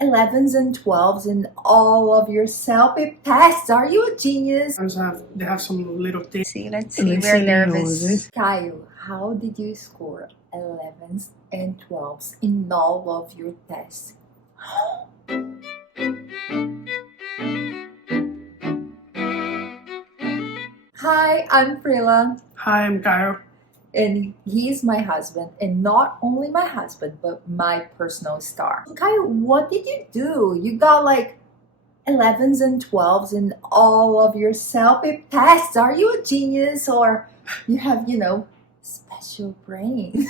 11s and 12s in all of your CELPIP tests. Are you a genius? They have some little things. Let's see. We're nervous. Kyle, how did you score 11s and 12s in all of your tests? Hi, I'm Prila. Hi, I'm Kyle. And he's my husband, and not only my husband, but my personal star. Kyle, what did you do? You got like 11s and 12s in all of your CELPIP tests. Are you a genius, or you have, special brain?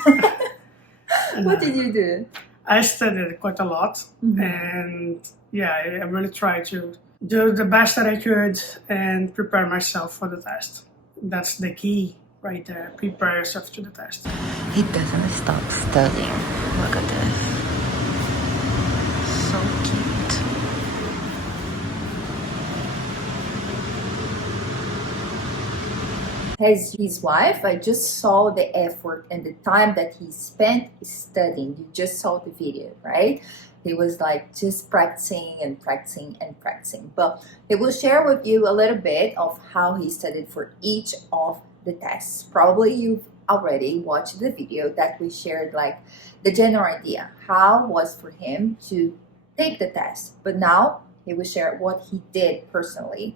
What did you do? I studied quite a lot, and yeah, I really tried to do the best that I could and prepare myself for the test. That's the key right there. Prepare yourself to the test. He doesn't stop studying. Look at this. So cute. As his wife, I just saw the effort and the time that he spent studying. You just saw the video, right? He was like just practicing and practicing and practicing. But he will share with you a little bit of how he studied for each of the tests. Probably you've already watched the video that we shared, like the general idea, how was for him to take the test. But now he will share what he did personally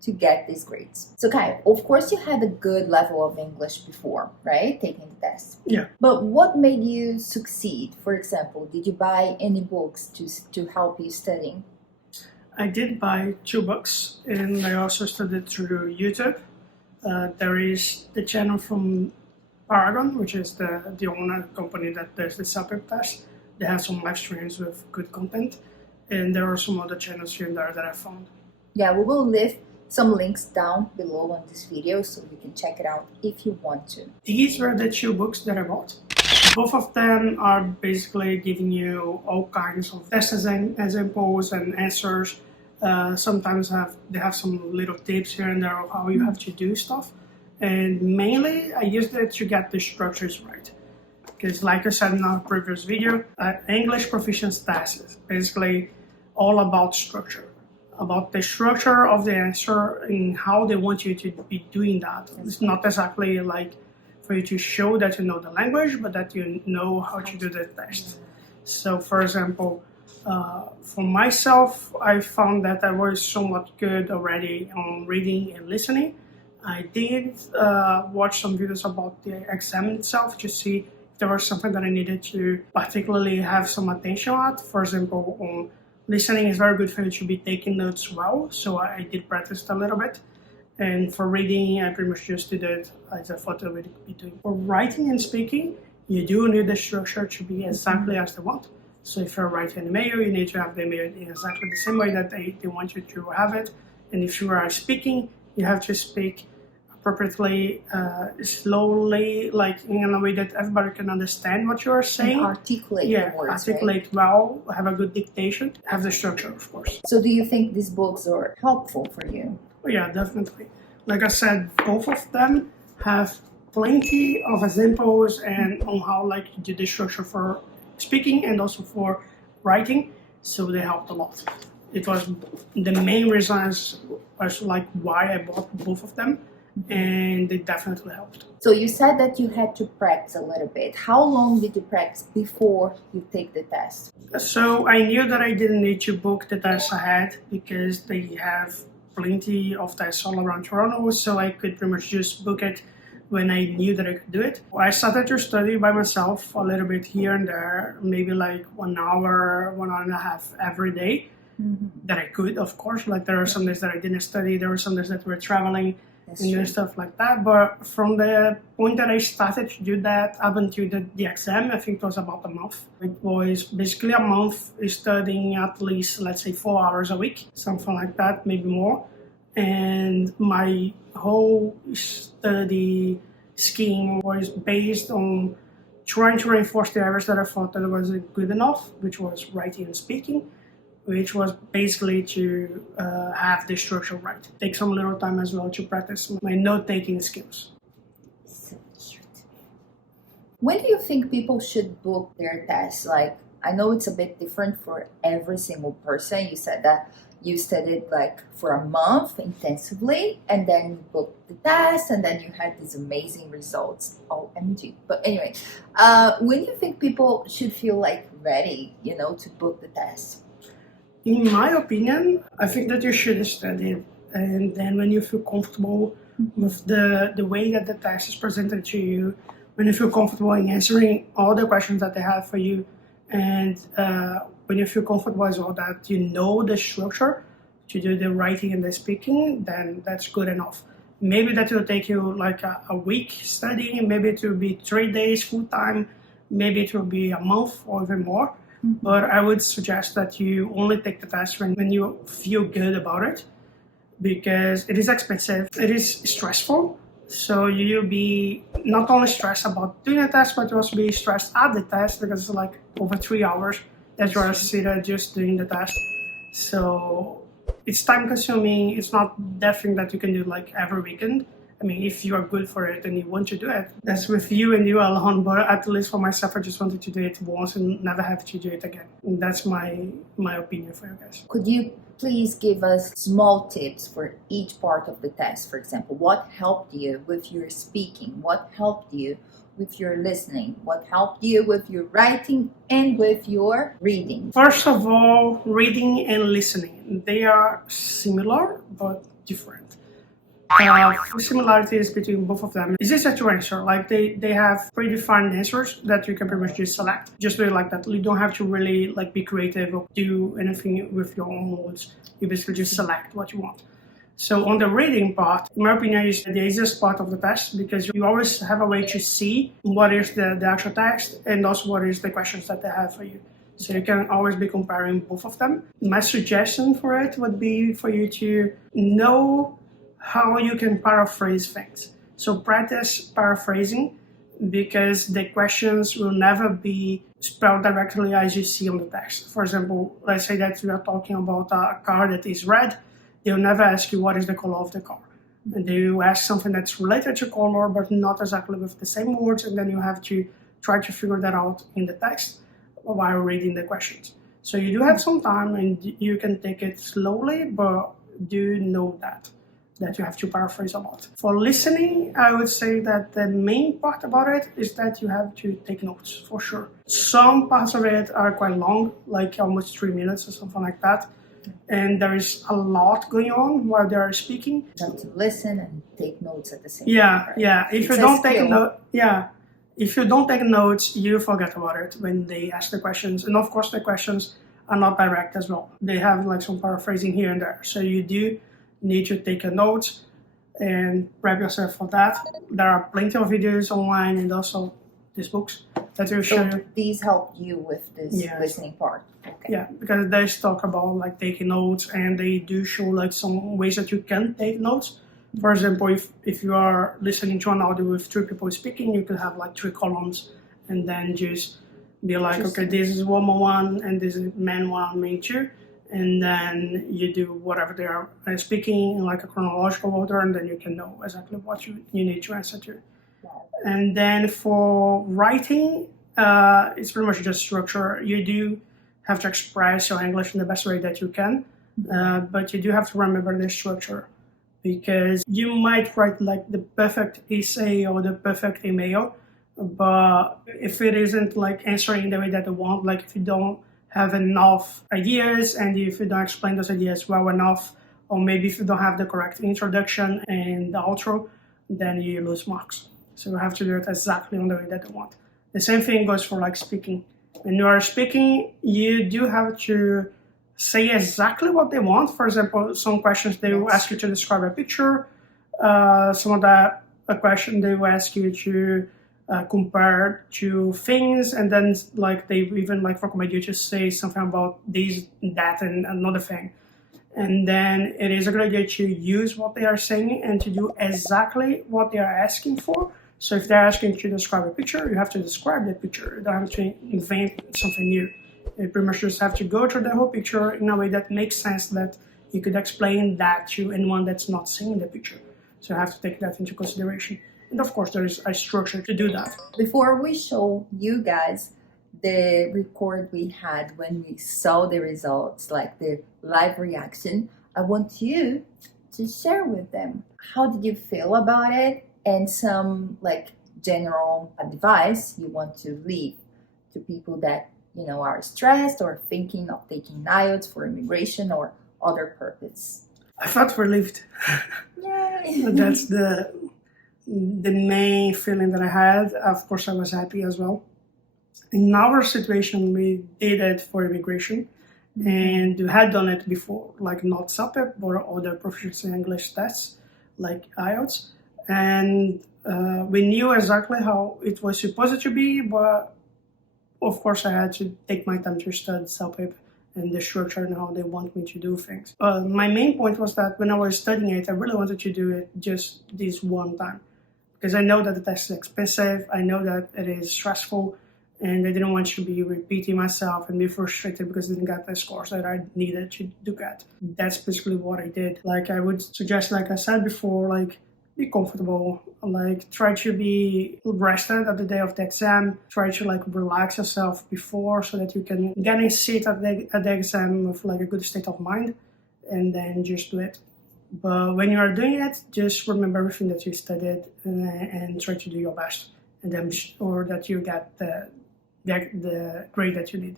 to get these grades. So Kai, of course you had a good level of English before, right? Taking the test. Yeah. But what made you succeed? For example, did you buy any books to help you studying? I did buy 2 books, and I also studied through YouTube. There is the channel from Paragon, which is the owner company that does the CELPIP test. They have some live streams with good content, and there are some other channels here and there that I found. Yeah, we will leave some links down below on this video so you can check it out if you want to. These were the 2 books that I bought. Both of them are basically giving you all kinds of test examples and answers. Sometimes they have some little tips here and there of how you have to do stuff. And mainly I used it to get the structures right. Because like I said in our previous video, English proficiency test is basically all about structure. About the structure of the answer and how they want you to be doing that. It's not exactly like for you to show that you know the language, but that you know how to do the test. So for example, for myself, I found that I was somewhat good already on reading and listening. I did watch some videos about the exam itself to see if there was something that I needed to particularly have some attention at. For example, on listening is very good for you to be taking notes well, so I did practice a little bit. And for reading, I pretty much just did it as I thought I would be doing. For writing and speaking, you do need the structure to be exactly as they want. So if you're writing an email, you need to have the email in exactly the same way that they want you to have it. And if you are speaking, you have to speak appropriately, slowly, like in a way that everybody can understand what you are saying. And articulate the words, articulate well, have a good dictation, have the structure, of course. So do you think these books are helpful for you? Oh, yeah, definitely. Like I said, both of them have plenty of examples and on how like to do the structure for speaking and also for writing, so they helped a lot. It was the main reasons was like why I bought both of them, and they definitely helped. So you said that you had to practice a little bit. How long did you practice before you take the test? So I knew that I didn't need to book the tests ahead because they have plenty of tests all around Toronto, so I could pretty much just book it when I knew that I could do it. I started to study by myself a little bit here and there, maybe like 1 hour, 1 hour and a half every day. That I could, of course. Like there are some days that I didn't study, there were some days that we were traveling and doing stuff like that. But from the point that I started to do that up until the exam, I think it was about a month. It was basically a month studying at least, let's say, 4 hours a week, something like that, maybe more. And my whole study scheme was based on trying to reinforce the areas that I thought that was good enough, which was writing and speaking, which was basically to have the structure right. Take some little time as well to practice my note-taking skills. So cute. When do you think people should book their tests? Like I know it's a bit different for every single person. You said that you studied like for a month intensively, and then you booked the test, and then you had these amazing results. OMG. But anyway, when you think people should feel like ready, you know, to book the test? In my opinion, I think that you should study it, and then when you feel comfortable with the way that the test is presented to you, when you feel comfortable in answering all the questions that they have for you, and when you feel comfortable as well that you know the structure to do the writing and the speaking, then that's good enough. Maybe that will take you like a week studying, maybe it will be 3 days full time, maybe it will be a month or even more. But I would suggest that you only take the test when you feel good about it, because it is expensive, it is stressful. So you'll be not only stressed about doing a test, but you also be stressed at the test, because it's like over 3 hours that you are seated just doing the test. So it's time consuming. It's not that thing that you can do like every weekend. I mean, if you are good for it and you want to do it, that's with you and you alone. But at least for myself, I just wanted to do it once and never have to do it again. And that's my opinion for you guys. Could you please give us small tips for each part of the test? For example, what helped you with your speaking? What helped you with your listening? What helped you with your writing and with your reading? First of all, reading and listening. They are similar but different. Similarities between both of them is easier to answer. Like they have predefined answers that you can pretty much just select. Just do it like that. You don't have to really like be creative or do anything with your own words. You basically just select what you want. So on the reading part, in my opinion, is the easiest part of the test, because you always have a way to see what is the actual text and also what is the questions that they have for you. So you can always be comparing both of them. My suggestion for it would be for you to know how you can paraphrase things. So practice paraphrasing, because the questions will never be spelled directly as you see on the text. For example, let's say that we are talking about a car that is red. They'll never ask you what is the color of the car. And they will ask something that's related to color, but not exactly with the same words, and then you have to try to figure that out in the text while reading the questions. So you do have some time, and you can take it slowly, but do know that you have to paraphrase a lot. For listening, I would say that the main part about it is that you have to take notes, for sure. Some parts of it are quite long, like almost 3 minutes or something like that. And there is a lot going on while they are speaking. You have to listen and take notes at the same time. Right? Yeah. If you don't take notes, you forget about it when they ask the questions. And of course, the questions are not direct as well. They have like some paraphrasing here and there. So you do need to take a note and prep yourself for that. There are plenty of videos online and also these books that will show you. These help you with this listening part. Okay. Yeah, because they talk about like taking notes, and they do show like some ways that you can take notes. For example, if you are listening to an audio with 3 people speaking, you could have like 3 columns, and then just be like, okay, this is woman 1 and this is man 1, man 2. And then you do whatever they are speaking in like a chronological order, and then you can know exactly what you need to answer to. Wow. And then for writing, it's pretty much just structure. You do have to express your English in the best way that you can, but you do have to remember the structure, because you might write like the perfect essay or the perfect email, but if it isn't like answering the way that they want, like if you don't have enough ideas, and if you don't explain those ideas well enough, or maybe if you don't have the correct introduction and the outro, then you lose marks. So you have to do it exactly on the way that they want. The same thing goes for like speaking. When you are speaking, you do have to say exactly what they want. For example, some questions they will ask you to describe a picture. Some of a question they will ask you to compare two things, and then like they even like recommend you to say something about this, that, and another thing. And then it is a good idea to use what they are saying and to do exactly what they are asking for. So if they're asking you to describe a picture, you have to describe the picture. You don't have to invent something new. You pretty much just have to go through the whole picture in a way that makes sense, that you could explain that to anyone that's not seeing the picture. So you have to take that into consideration. And of course, there is a structure to do that. Before we show you guys the record we had when we saw the results, like the live reaction, I want you to share with them. How did you feel about it? And some like general advice you want to leave to people that are stressed or thinking of taking IELTS for immigration or other purpose. I felt relieved. Yay! That's the main feeling that I had. Of course, I was happy as well. In our situation, we did it for immigration, and we had done it before, like not CELPIP or other proficiency English tests, like IELTS, and we knew exactly how it was supposed to be, but of course I had to take my time to study CELPIP and the structure and how they want me to do things. My main point was that when I was studying it, I really wanted to do it just this one time, because I know that the test is expensive, I know that it is stressful, and I didn't want to be repeating myself and be frustrated because I didn't get the scores that I needed to get. That's basically what I did. Like I would suggest, like I said before, like be comfortable, like try to be rested at the day of the exam, try to like relax yourself before so that you can get a seat at the exam with like a good state of mind, and then just do it. But when you are doing it, just remember everything that you studied and try to do your best, and then sure that you get the grade that you need.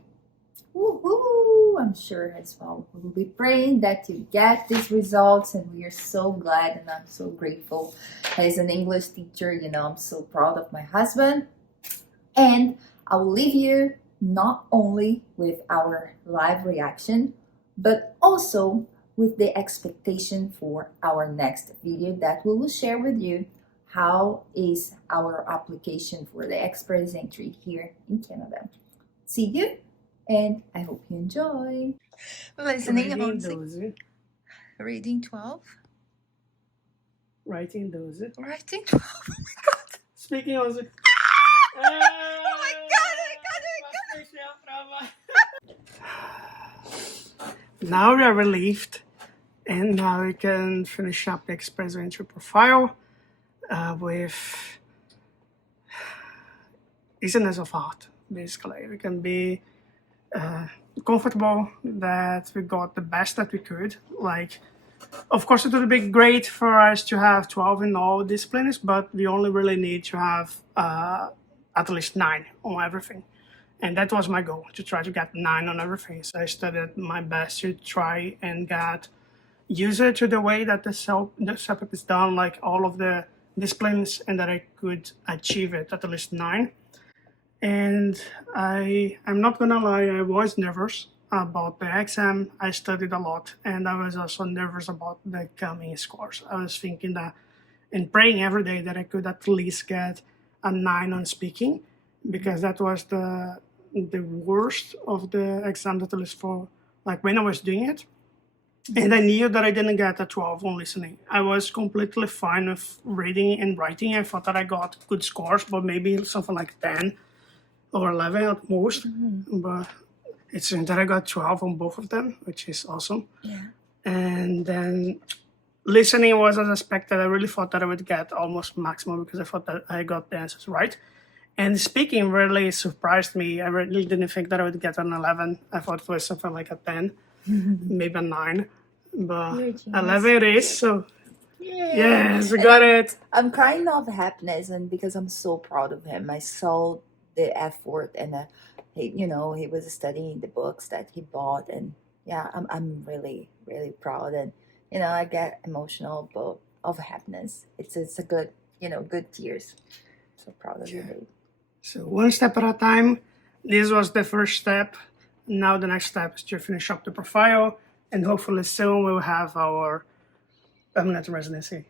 Woohoo! I'm sure as well. We will be praying that you get these results, and we are so glad and I'm so grateful. As an English teacher, I'm so proud of my husband. And I will leave you not only with our live reaction, but also with the expectation for our next video that we will share with you. How is our application for the express entry here in Canada? See you, and I hope you enjoy. Listening Reading 11, reading 12, writing 12. writing 12. Oh my god! Speaking 11. Oh my god, I got it! Now we are relieved, and now we can finish up the express entry profile with easiness of heart. Basically, we can be comfortable that we got the best that we could. Like, of course, it would be great for us to have 12 in all disciplines, but we only really need to have at least 9 on everything. And that was my goal, to try to get 9 on everything. So I studied my best to try and get used to the way that the CELPIP is done, like all of the disciplines, and that I could achieve it at least 9. And I'm not gonna lie, I was nervous about the exam. I studied a lot, and I was also nervous about the coming scores. I was thinking that and praying every day that I could at least get a 9 on speaking, because that was the worst of the exam, at least for like when I was doing it. And I knew that I didn't get a 12 on listening. I was completely fine with reading and writing. I thought that I got good scores, but maybe something like 10 or 11 at most. But it seems that I got 12 on both of them, which is awesome. Yeah. And then listening was as expected. I really thought that I would get almost maximum because I thought that I got the answers right. And speaking really surprised me. I really didn't think that I would get an 11. I thought it was something like a 10, maybe a 9. But 11 it is, so yes, we got it. I'm crying of happiness, and because I'm so proud of him. I saw the effort, and he was studying the books that he bought, and yeah, I'm really, really proud, and I get emotional but of happiness. It's a good, good tears. So proud of you, babe. So one step at a time. This was the first step. Now the next step is to finish up the profile, and hopefully soon we'll have our permanent residency.